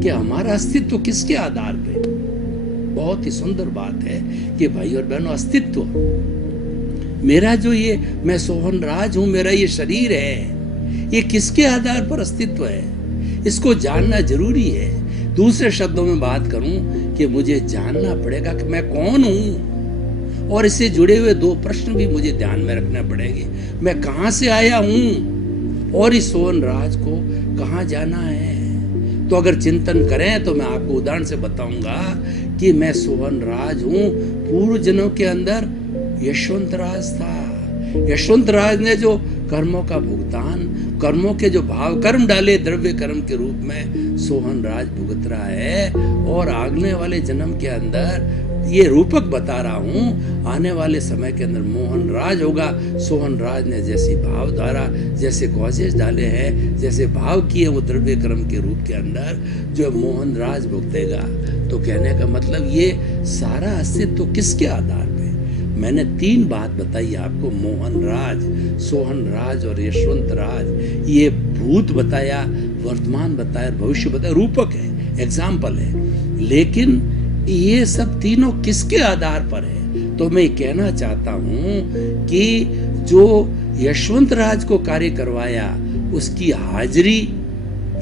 कि हमारा अस्तित्व किसके आधार पे। बहुत ही सुंदर बात है कि भाई और बहनों, अस्तित्व मेरा जो ये मैं सोहन राज हूं, मेरा ये शरीर है, ये किसके आधार पर अस्तित्व है, इसको जानना जरूरी है। दूसरे शब्दों में बात करूं कि मुझे जानना पड़ेगा कि मैं कौन हूं, और इससे जुड़े हुए दो प्रश्न भी मुझे ध्यान में रखना पड़ेंगे। मैं कहां से आया हूं और इस सोहन राज को कहां जाना है। तो अगर चिंतन करें तो मैं आपको उदाहरण से बताऊंगा कि मैं सोहन राज हूं। पूर्व जन्मों के अंदर यशवंत राज था। यशवंत राज ने जो कर्मों का भुगतान, कर्मों के जो भाव कर्म डाले द्रव्य कर्म के रूप में सोहन राज भुगत रहा है। और आगने वाले जन्म के अंदर ये रूपक बता रहा हूं, आने वाले समय के अंदर मोहन राज होगा। सोहन राज ने जैसी भाव धारा, जैसे कॉजेज डाले हैं, जैसे भाव किए वो द्रव्य कर्म के रूप के अंदर जो मोहन राज भुगतेगा। तो कहने का मतलब ये सारा अस्तित्व किसके आधार पे। मैंने तीन बात बताई आपको, मोहन राज, सोहन राज और यशवंत राज। ये भूत बताया, वर्तमान बताया, भविष्य बताया, रूपक है, एग्जाम्पल है। लेकिन ये सब तीनों किसके आधार पर है। तो मैं कहना चाहता हूं कि जो यशवंत राज को कार्य करवाया उसकी हाजिरी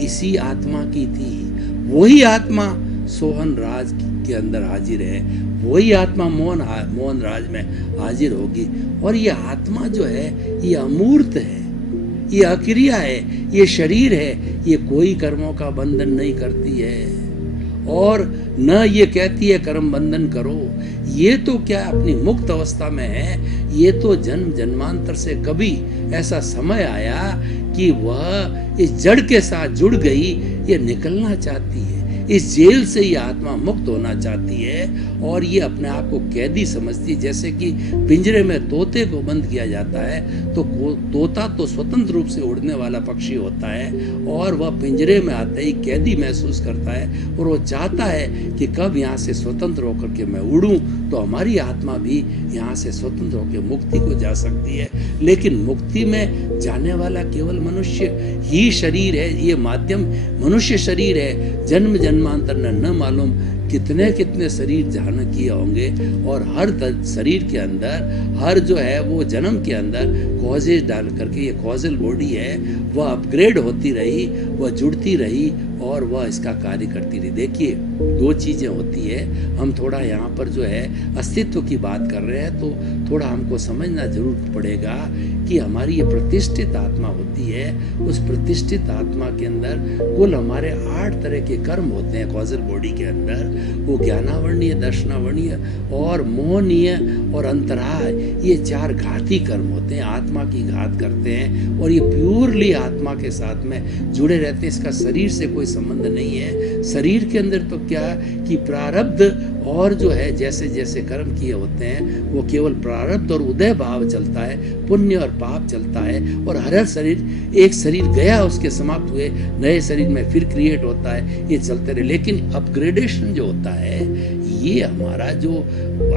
इसी आत्मा की थी। वही आत्मा सोहन राज के अंदर हाजिर है, वही आत्मा मोहन राज में हाजिर होगी। और ये आत्मा जो है ये अमूर्त है, ये अक्रिया है, ये शरीर है, ये कोई कर्मों का बंधन नहीं करती है और न ये कहती है कर्म बंधन करो। ये तो क्या अपनी मुक्त अवस्था में है। ये तो जन्म जन्मांतर से कभी ऐसा समय आया कि वह इस जड़ के साथ जुड़ गई, ये निकलना चाहती है, इस जेल से ये आत्मा मुक्त होना चाहती है। और ये अपने आप को कैदी समझती है। जैसे कि पिंजरे में तोते को बंद किया जाता है तो तोता तो स्वतंत्र रूप से उड़ने वाला पक्षी होता है और वह पिंजरे में आते ही कैदी महसूस करता है और वो चाहता है कि कब यहाँ से स्वतंत्र होकर के मैं उड़ूं। तो हमारी आत्मा भी यहाँ से स्वतंत्र होकर मुक्ति को जा सकती है। लेकिन मुक्ति में जाने वाला केवल मनुष्य ही शरीर है, ये माध्यम मनुष्य शरीर है। जन्म जन्मांतर न मालूम कितने कितने शरीर धारण किए होंगे और हर शरीर के अंदर, हर जो है वो जन्म के अंदर कॉजेज डाल करके, ये कॉजल बॉडी है, वह अपग्रेड होती रही, वह जुड़ती रही और वह इसका कार्य करती रही। देखिए दो चीज़ें होती है। हम थोड़ा यहाँ पर जो है अस्तित्व की बात कर रहे हैं तो थोड़ा हमको समझना जरूर पड़ेगा कि हमारी ये प्रतिष्ठित आत्मा होती है। उस प्रतिष्ठित आत्मा के अंदर कुल हमारे 8 तरह के कर्म होते हैं कॉजल बॉडी के अंदर। वो ज्ञानावर्णीय, दर्शनावर्णीय और मोहनीय और अंतराय, ये 4 घाती कर्म होते हैं। आत्मा की घात करते हैं और ये प्योरली आत्मा के साथ में जुड़े रहते हैं। इसका शरीर से कोई संबंध नहीं है। शरीर के अंदर तो क्या कि प्रारब्ध और जो है जैसे जैसे कर्म किए होते हैं वो केवल प्रारब्ध और उदय भाव चलता है, पुण्य और पाप चलता है। और हर शरीर, एक शरीर गया उसके समाप्त हुए, नए शरीर में फिर क्रिएट होता है, ये चलते रहे। लेकिन अपग्रेडेशन जो होता है ये हमारा जो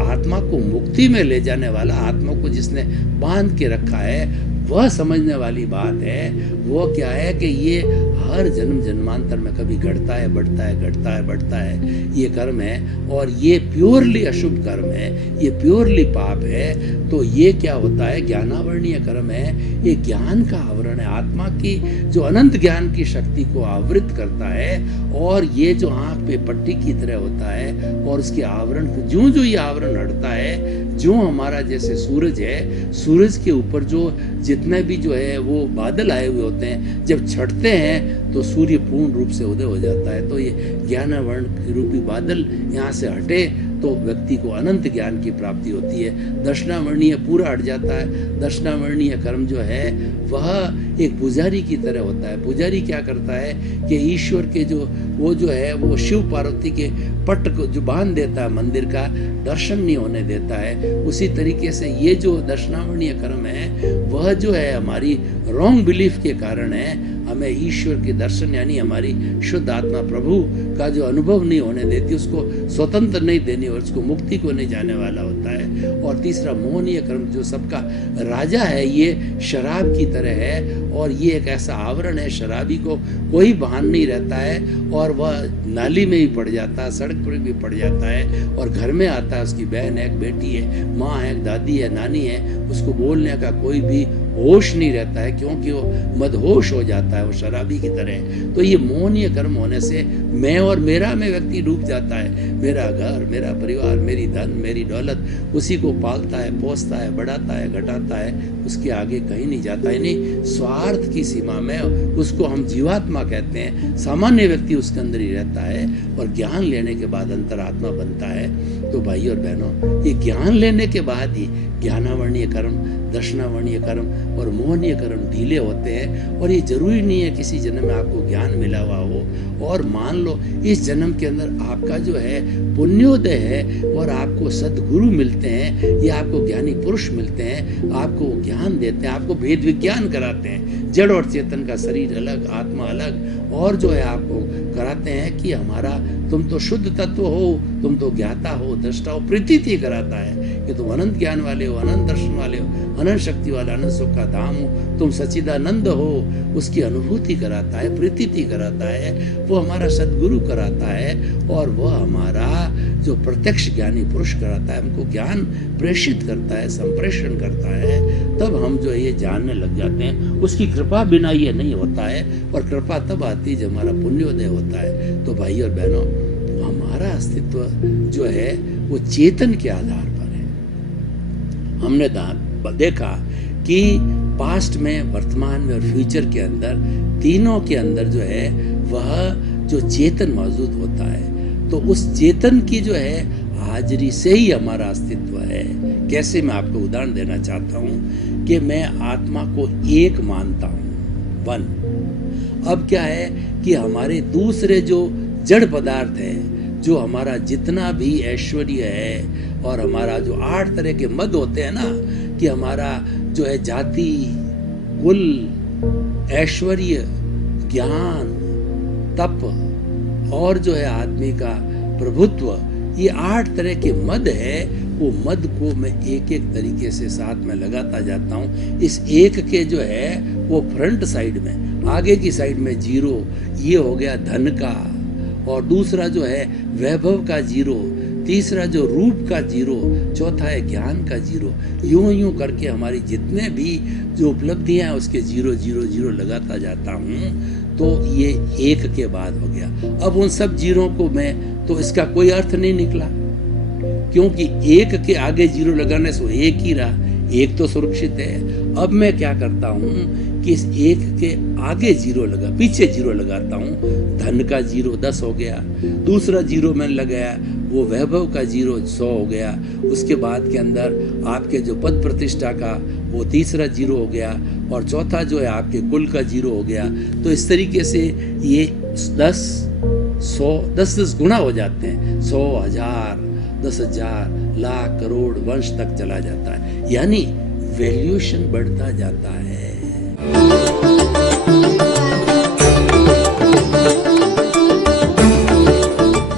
आत्मा को मुक्ति में ले जाने वाला, आत्मा को जिसने बांध के रखा है, वह समझने वाली बात है। वो क्या है कि ये हर जन्म जन्मांतर में कभी घटता है, बढ़ता है, घटता है, बढ़ता है, ये कर्म है। और ये प्योरली अशुभ कर्म है, ये प्योरली पाप है। तो ये क्या होता है, ज्ञानावरणीय कर्म है, ये ज्ञान का आवरण है, आत्मा की जो अनंत ज्ञान की शक्ति को आवृत करता है। और ये जो आँख पे पट्टी की तरह होता है और उसके आवरण को ज्यों ज्यों ये आवरण हटता है, जो हमारा जैसे सूरज है, सूरज के ऊपर जो जितने भी जो है वो बादल आए हुए होते हैं, जब छटते हैं तो सूर्य पूर्ण रूप से उदय हो जाता है। तो ये ज्ञानावरण रूपी बादल यहाँ से हटे तो व्यक्ति को अनंत ज्ञान की प्राप्ति होती है। दर्शनावर्णीय पूरा हट जाता है। दर्शनावर्णीय कर्म जो है वह एक पुजारी की तरह होता है। पुजारी क्या करता है कि ईश्वर के जो वो जो है वो शिव पार्वती के पट को जो बांध देता है, मंदिर का दर्शन नहीं होने देता है। उसी तरीके से ये जो दर्शनावर्णीय कर्म है वह जो है हमारी रॉन्ग बिलीफ के कारण है, हमें ईश्वर के दर्शन यानी हमारी शुद्ध आत्मा प्रभु का जो अनुभव नहीं होने देती, उसको स्वतंत्र नहीं देनी और उसको मुक्ति को नहीं जाने वाला होता है। और तीसरा मोहनीय कर्म जो सबका राजा है, ये शराब की तरह है और ये एक ऐसा आवरण है, शराबी को कोई भान नहीं रहता है और वह नाली में भी पड़ जाता है, सड़क पर भी पड़ जाता है और घर में आता है, उसकी बहन है, एक बेटी है, माँ है, एक दादी है, नानी है, उसको बोलने का कोई भी होश नहीं रहता है क्योंकि वो मदहोश हो जाता है, वो शराबी की तरह। तो ये मोहनीय कर्म होने से मैं और मेरा में व्यक्ति डूब जाता है। मेरा घर, मेरा परिवार, मेरी धन, मेरी दौलत, उसी को पालता है, पोसता है, बढ़ाता है, घटाता है, उसके आगे कहीं नहीं जाता है। नहीं, स्वार्थ की सीमा में उसको हम जीवात्मा कहते हैं। सामान्य व्यक्ति उसके अंदर ही रहता है और ज्ञान लेने के बाद अंतरात्मा बनता है। तो भाई और बहनों, ये ज्ञान लेने के बाद ही ज्ञानावर्णीय कर्म, दर्शनावर्णीय कर्म और मोहनीय कर्म ढीले होते हैं। और ये जरूरी नहीं है किसी जन्म में आपको ज्ञान मिला हुआ हो और मान लो इस जन्म के अंदर आपका जो है पुण्योदय है और आपको सद्गुरु मिलते हैं या आपको ज्ञानी पुरुष मिलते हैं, आपको ज्ञान देते हैं, आपको भेद विज्ञान कराते हैं, जड़ और चेतन का शरीर अलग, आत्मा अलग, और जो है आपको कराते हैं कि हमारा तुम तो शुद्ध तत्व हो, तुम तो ज्ञाता हो, दृष्टा हो, प्रतीति कराता है कि तुम अनंत ज्ञान वाले हो, अनंत दर्शन वाले हो, अनंत शक्ति वाला, अनंत सुख का धाम हो, तुम सच्चिदानंद हो, उसकी अनुभूति कराता है, प्रतीति कराता है, वो हमारा सद्गुरु कराता है और वह हमारा जो प्रत्यक्ष ज्ञानी पुरुष कराता है, हमको ज्ञान प्रेषित करता है, संप्रेषण करता है। तब हम जो ये जानने लग जाते हैं। उसकी कृपा बिना ये नहीं होता है और कृपा तब आती है जब हमारा पुण्योदय होता है। तो भाई और बहनों, हमारा अस्तित्व जो है वो चेतन के आधार पर है। हमने देखा कि पास्ट में, वर्तमान में और फ्यूचर के अंदर, तीनों के अंदर जो है वह जो चेतन मौजूद होता है। तो उस चेतन की जो है हाजिरी से ही हमारा अस्तित्व है। कैसे, मैं आपको उदाहरण देना चाहता हूँ कि मैं आत्मा को एक मानता हूँ, वन। अब क्या है कि हमारे दूसरे जो जड़ पदार्थ है, जो हमारा जितना भी ऐश्वर्य है और हमारा जो 8 तरह के मद होते हैं ना, कि हमारा जो है जाति, कुल, ऐश्वर्य, ज्ञान, तप और जो है आदमी का प्रभुत्व, ये 8 तरह के मद है। वो मद को मैं एक एक तरीके से साथ में लगाता जाता हूँ। इस एक के जो है वो फ्रंट साइड में, आगे की साइड में 0, ये हो गया धन का, और दूसरा जो है वैभव का 0, तीसरा जो रूप का 0, चौथा है ज्ञान का 0। यूं यूं करके हमारी जितने भी जो उपलब्धियां हैं उसके 0 0 0 लगाता जाता हूँ। तो ये एक के बाद हो गया। अब उन सब 0 को मैं, तो इसका कोई अर्थ नहीं निकला, क्योंकि एक के आगे 0 लगाने से एक ही रहा, एक तो सुरक्षित है। अब मैं क्या करता हूँ कि इस एक के आगे 0 लगा, पीछे 0 लगाता हूँ। धन का 0 10 हो गया, दूसरा 0 मैंने लगाया, वो वैभव का 0 100 हो गया। उसके बाद के अंदर आपके जो पद प्रतिष्ठा का वो तीसरा 0 हो गया, और चौथा जो है आपके कुल का 0 हो गया। तो इस तरीके से ये 10 100 10 गुना हो जाते हैं। 100 1000 10,000 लाख करोड़ वंश तक चला जाता है, यानी वैल्यूएशन बढ़ता जाता है।